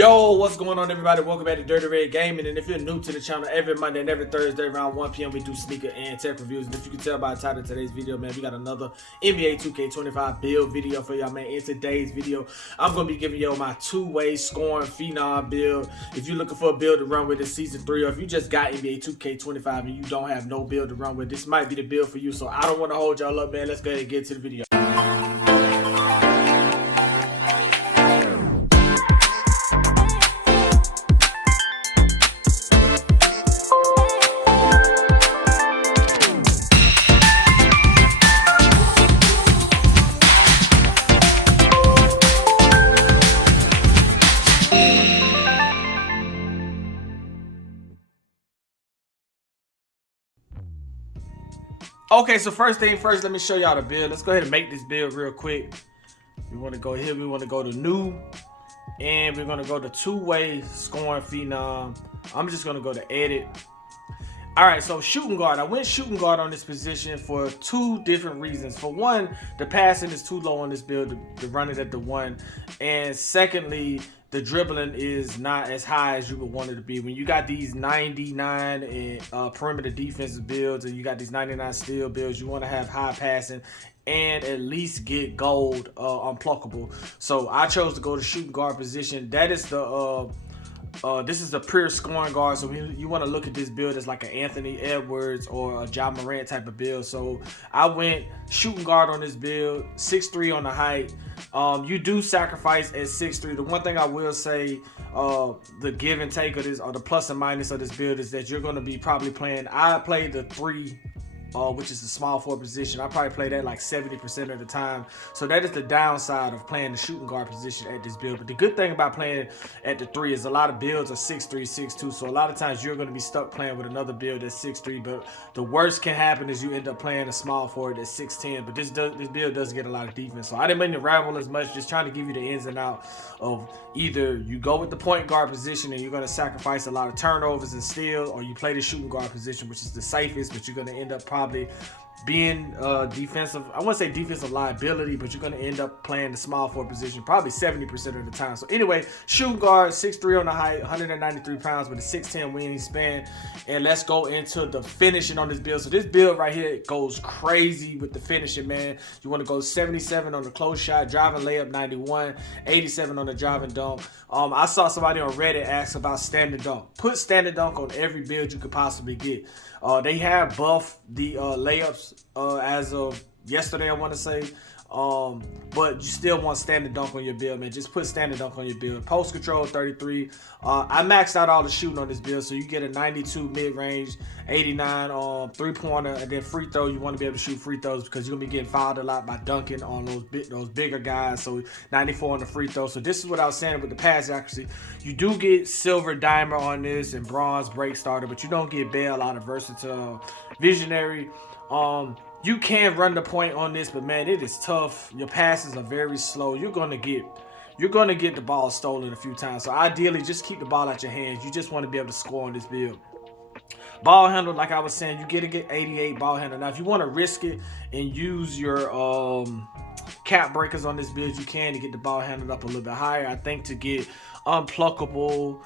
Yo, what's going on, everybody? Welcome back to Dirty Red Gaming. And if you're new to the channel, every Monday and every Thursday around 1 p.m. we do sneaker and tech reviews. And if you can tell by the title of today's video, man, we got another NBA 2K25 build video for y'all, man. In today's video, I'm going to be giving y'all my two-way scoring phenom build. If you're looking for a build to run with in Season 3, or if you just got NBA 2K25 and you don't have no build to run with, this might be the build for you. So I don't want to hold y'all up, man. Let's go ahead and get to the video. Okay, so first thing first, let me show y'all the build. Let's go ahead and make this build real quick. We want to go here. We want to go to new. And we're going to go to two-way scoring phenom. I'm just going to go to edit. All right, so shooting guard. I went shooting guard on this position for two different reasons. For one, the passing is too low on this build to run it at the one. And secondly, the dribbling is not as high as you would want it to be. When you got these 99 and perimeter defensive builds and you got these 99 steal builds, you want to have high passing and at least get gold unpluckable. So I chose to go to shooting guard position. That is the this is the pure scoring guard, so you want to look at this build as like an Anthony Edwards or a Ja Morant type of build. So I went shooting guard on this build, 6'3" on the height. You do sacrifice at 6'3". The one thing I will say, the give and take of this, or the plus and minus of this build, is that you're going to be probably playing. I played the 3. Which is the small forward position. I probably play that like 70% of the time. So that is the downside of playing the shooting guard position at this build. But the good thing about playing at the 3 is a lot of builds are 6'3", 6'2". So a lot of times you're going to be stuck playing with another build that's 6'3". But the worst can happen is you end up playing a small forward that's 6'10". But this build does get a lot of defense. So I didn't mean to ramble as much, just trying to give you the ins and outs of either you go with the point guard position and you're going to sacrifice a lot of turnovers and steals, or you play the shooting guard position, which is the safest, but you're going to end up probably being defensive. I wouldn't say defensive liability, but you're going to end up playing the small forward position probably 70% of the time. So anyway, shooting guard, 6'3" on the height, 193 pounds with a 6'10" wingspan. And let's go into the finishing on this build. So this build right here goes crazy with the finishing, man. You want to go 77 on the close shot, driving layup 91, 87 on the driving dunk. I saw somebody on Reddit ask about standing dunk. Put standing dunk on every build you could possibly get. They have buffed the layups as of yesterday, I want to say. But you still want standing dunk on your build, man. Just put standing dunk on your build. Post control 33. I maxed out all the shooting on this build, so you get a 92 mid-range, 89 three-pointer, and then free throw. You want to be able to shoot free throws because you're gonna be getting fouled a lot by dunking on those bigger guys. So 94 on the free throw. So this is what I was saying with the pass accuracy. You do get silver dimer on this and bronze break starter, but you don't get bail out of versatile visionary. You can run the point on this, but man, it is tough. Your passes are very slow. You're gonna get the ball stolen a few times. So ideally, just keep the ball out your hands. You just want to be able to score on this build. Ball handle, like I was saying, you get 88 ball handle. Now, if you want to risk it and use your cap breakers on this build, you can to get the ball handled up a little bit higher. I think to get unpluckable,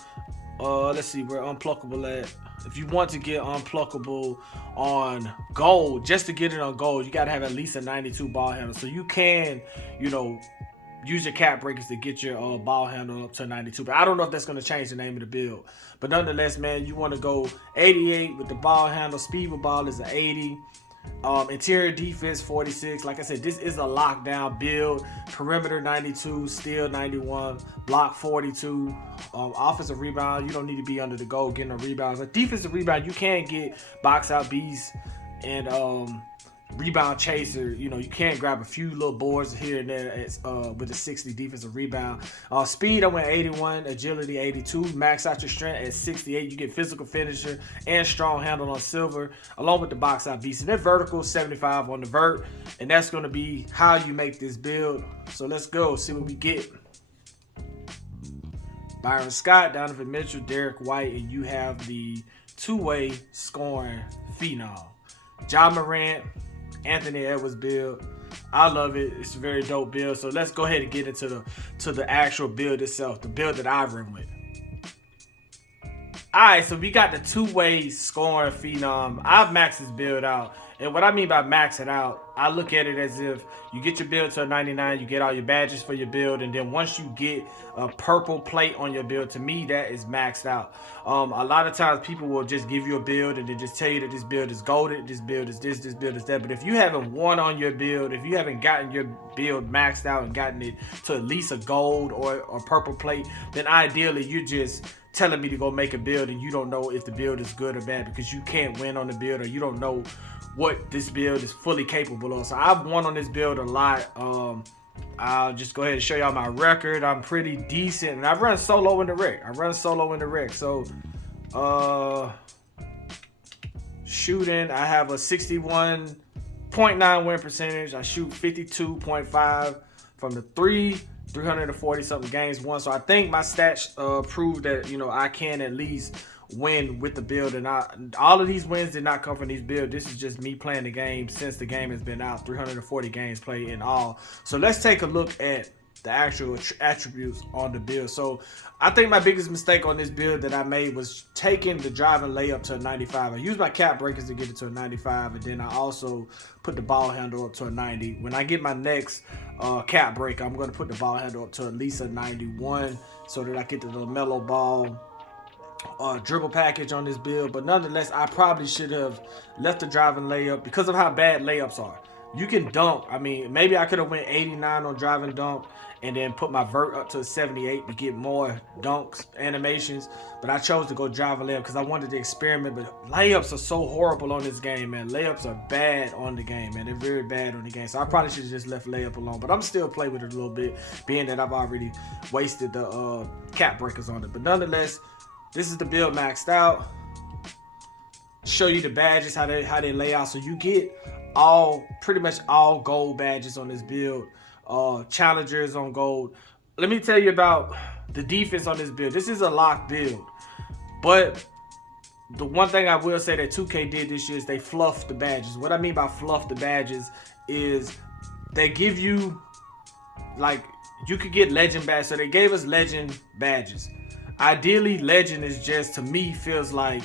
let's see where unpluckable at. If you want to get unpluckable on gold, just to get it on gold, you got to have at least a 92 ball handle. So you can, use your cap breakers to get your ball handle up to 92. But I don't know if that's going to change the name of the build. But nonetheless, man, you want to go 88 with the ball handle. Speed with ball is an 80. Interior defense 46. Like I said, this is a lockdown build. Perimeter 92, steal 91, block 42. Offensive rebound, you don't need to be under the goal getting a rebound. But defensive rebound, you can get box out beats and rebound chaser. You can't grab a few little boards here and there with a 60 defensive rebound. Speed, I went 81, agility 82, max out your strength at 68. You get physical finisher and strong handle on silver, along with the box out beast. And then vertical 75 on the vert, and that's going to be how you make this build. So let's go see what we get. Byron Scott, Donovan Mitchell, Derek White, and you have the two-way scoring phenom. Ja Morant, Anthony Edwards build. I love it. It's a very dope build. So let's go ahead and get into the actual build itself, the build that I run with. Alright, so we got the two-way scoring phenom. I've maxed this build out. And what I mean by max it out, I look at it as if you get your build to a 99, you get all your badges for your build, and then once you get a purple plate on your build, to me that is maxed out. A lot of times people will just give you a build and then just tell you that this build is golded, this build is this build is that. But if you haven't won on your build, if you haven't gotten your build maxed out and gotten it to at least a gold or purple plate, then ideally you're just telling me to go make a build and you don't know if the build is good or bad, because you can't win on the build or you don't know what this build is fully capable of. So I've won on this build a lot. I'll just go ahead and show y'all my record. I'm pretty decent, and I've run solo in the wreck. So shooting, I have a 61.9 win percentage. I shoot 52.5 from the 340 something games won. So I think my stats prove that, you know, I can at least win with the build. And all of these wins did not come from these builds. This is just me playing the game since the game has been out. 340 games played in all. So let's take a look at the actual attributes on the build. So I think my biggest mistake on this build that I made was taking the driving layup to a 95. I used my cap breakers to get it to a 95, and then I also put the ball handle up to a 90. When I get my next cap break, I'm going to put the ball handle up to at least a 91 so that I get the LaMelo Ball dribble package on this build. But nonetheless, I probably should have left the driving layup because of how bad layups are. You can dunk. I mean, maybe I could have went 89 on driving dunk and then put my vert up to a 78 to get more dunks, animations. But I chose to go driving layup because I wanted to experiment. But layups are so horrible on this game, man. Layups are bad on the game, man. They're very bad on the game. So I probably should have just left layup alone. But I'm still playing with it a little bit, being that I've already wasted the cap breakers on it. But nonetheless, this is the build maxed out. Show you the badges, how they lay out. So you get pretty much all gold badges on this build. Challengers on gold. Let me tell you about the defense on this build. This is a locked build, but the one thing I will say that 2K did this year is they fluffed the badges. What I mean by fluff the badges is they give you, like, you could get legend badges. So they gave us legend badges. Ideally, legend is just, to me, feels like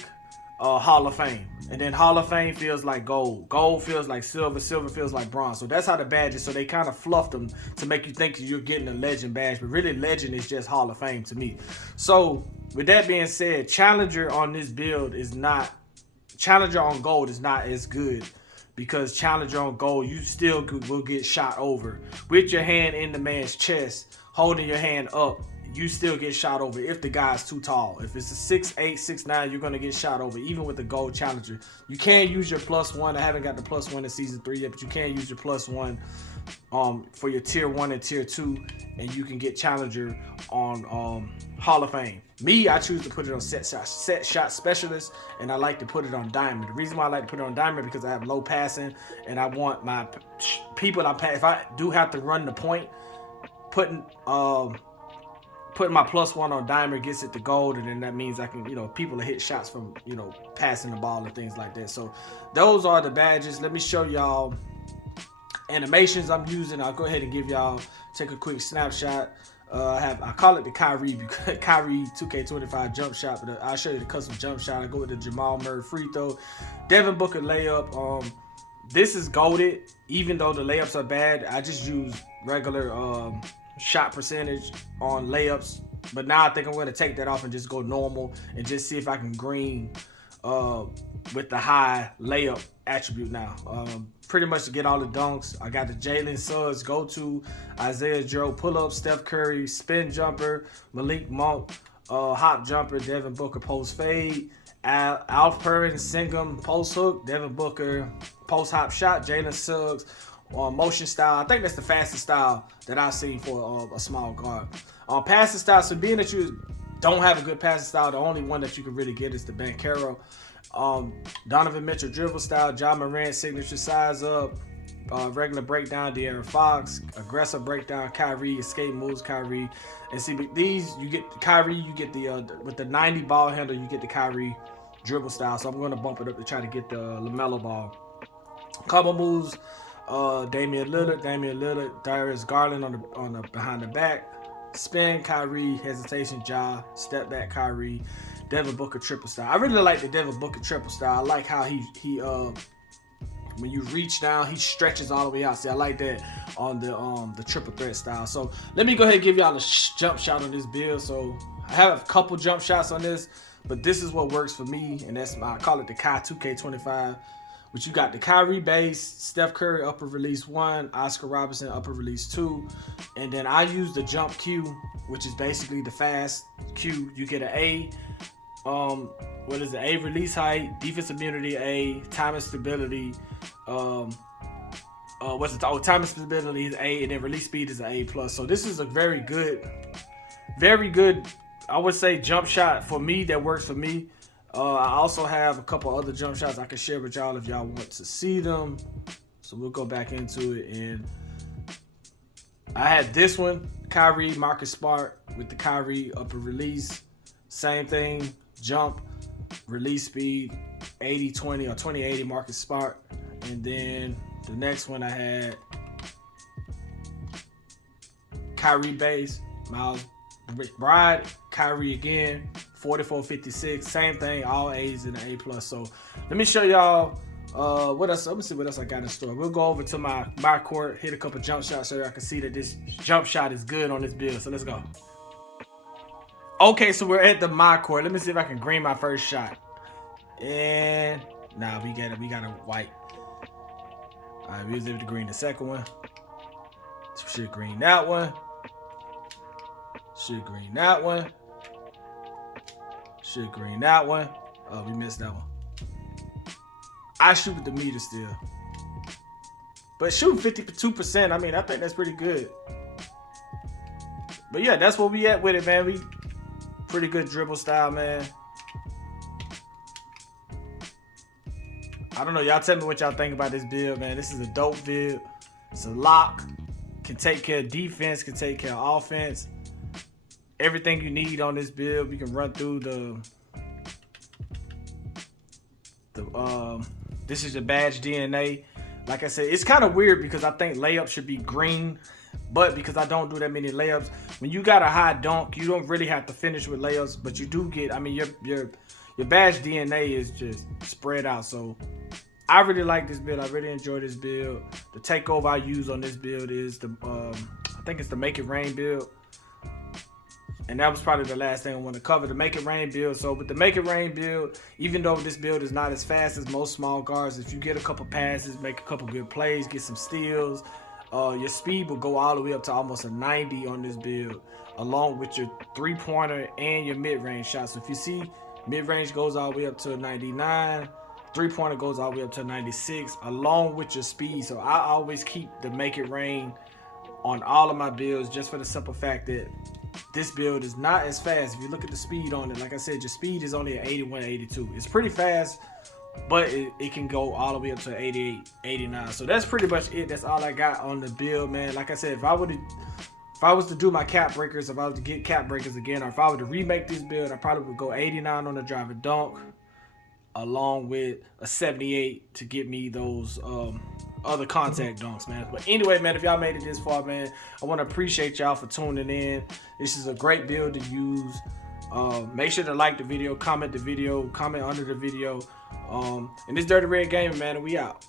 Hall of Fame. And then Hall of Fame feels like gold. Gold feels like silver. Silver feels like bronze. So that's how the badges. So they kind of fluffed them to make you think you're getting a legend badge. But really, legend is just Hall of Fame to me. So with that being said, Challenger on this build is not... Challenger on gold is not as good. Because Challenger on gold, you still will get shot over. With your hand in the man's chest, holding your hand up, you still get shot over if the guy's too tall. If it's a 6'8", 6'9", you're going to get shot over, even with the gold challenger. You can't use your +1. I haven't got the +1 in Season 3 yet, but you can use your +1 for your Tier 1 and Tier 2, and you can get challenger on Hall of Fame. Me, I choose to put it on set shot specialist, and I like to put it on diamond. The reason why I like to put it on diamond because I have low passing, and I want my people I pass. If I do have to run the point, putting my +1 on diamond gets it to gold, and then that means I can, people will hit shots from, passing the ball and things like that. So those are the badges. Let me show y'all animations I'm using. I'll go ahead and take a quick snapshot. I call it the Kyrie 2K25 jump shot, but I'll show you the custom jump shot. I go with the Jamal Murray free throw, Devin Booker layup. This is golded, even though the layups are bad. I just use regular shot percentage on layups, but now I think I'm going to take that off and just go normal and just see if I can green with the high layup attribute now. Pretty much to get all the dunks, I got the Jalen Suggs go-to, Isaiah Joe pull-up, Steph Curry spin jumper, Malik Monk hop jumper, Devin Booker post fade, Alperen Sengun post hook, Devin Booker post hop shot, Jalen Suggs motion style. I think that's the fastest style that I've seen for a small guard. Passing style, so being that you don't have a good passing style, the only one that you can really get is the Bankero. Donovan Mitchell dribble style, John Morant signature size up, regular breakdown, De'Aaron Fox, aggressive breakdown, Kyrie, escape moves, Kyrie. And see, these, you get Kyrie, you get the, with the 90 ball handle, you get the Kyrie dribble style. So I'm going to bump it up to try to get the LaMelo Ball. Couple moves. Damian Lillard, Darius Garland on the behind the back, spin Kyrie, hesitation Ja, step back Kyrie, Devin Booker triple style. I really like the Devin Booker triple style. I like how he when you reach down, he stretches all the way out. See, I like that on the triple threat style. So let me go ahead and give y'all a jump shot on this build. So I have a couple jump shots on this, but this is what works for me, and that's I call it the Kai 2K25. Which you got the Kyrie base, Steph Curry upper release 1, Oscar Robertson upper release 2, and then I use the jump Q, which is basically the fast Q. You get an A. What is it? A release height, defense immunity A, time and stability. What's it? Oh, time and stability is A, and then release speed is an A plus. So this is a very good, I would say, jump shot for me that works for me. I also have a couple other jump shots I can share with y'all if y'all want to see them. So we'll go back into it. And I had this one, Kyrie, Marcus Smart with the Kyrie upper release. Same thing, jump, release speed, 80-20 or 20-80 Marcus Smart. And then the next one I had Kyrie base, Miles Bride, Kyrie again, 44-56, same thing, all A's and an A plus. So let me show y'all what else. Let me see what else I got in store. We'll go over to my court, hit a couple jump shots so y'all can see that this jump shot is good on this build. So let's go. Okay, so we're at the my court. Let me see if I can green my first shot. And nah, we got a white. All right, we was able to green the second one. Should green that one. Should green that one. Should green that one. Oh, we missed that one. I shoot with the meter still. But shooting 52%, I mean, I think that's pretty good. But yeah, that's where we at with it, man. We pretty good dribble style, man. I don't know. Y'all tell me what y'all think about this build, man. This is a dope build. It's a lock. Can take care of defense. Can take care of offense. Everything you need on this build. We can run through this is your badge DNA. Like I said, it's kind of weird because I think layup should be green, but because I don't do that many layups, when you got a high dunk, you don't really have to finish with layups, but you do get, I mean, your badge DNA is just spread out. So I really like this build. I really enjoy this build. The takeover I use on this build is the I think it's the Make It Rain build. And that was probably the last thing I want to cover, the Make It Rain build. So with the Make It Rain build, even though this build is not as fast as most small guards, if you get a couple passes, make a couple good plays, get some steals, your speed will go all the way up to almost a 90 on this build, along with your three-pointer and your mid-range shots. So if you see, mid-range goes all the way up to a 99, three-pointer goes all the way up to a 96, along with your speed. So I always keep the Make It Rain on all of my builds, just for the simple fact that this build is not as fast. If you look at the speed on it, like I said, your speed is only at 81, 82. It's pretty fast, but it can go all the way up to 88, 89. So that's pretty much it. That's all I got on the build, man. Like I said, if I was to do my cap breakers, if I was to get cap breakers again, or if I were to remake this build, I probably would go 89 on the driver dunk, along with a 78 to get me those other contact dunks, man. But anyway, man, if y'all made it this far, man, I want to appreciate y'all for tuning in. This is a great build to use. Make sure to like the video, comment under the video. And this Dirty Red Gaming, man, and we out.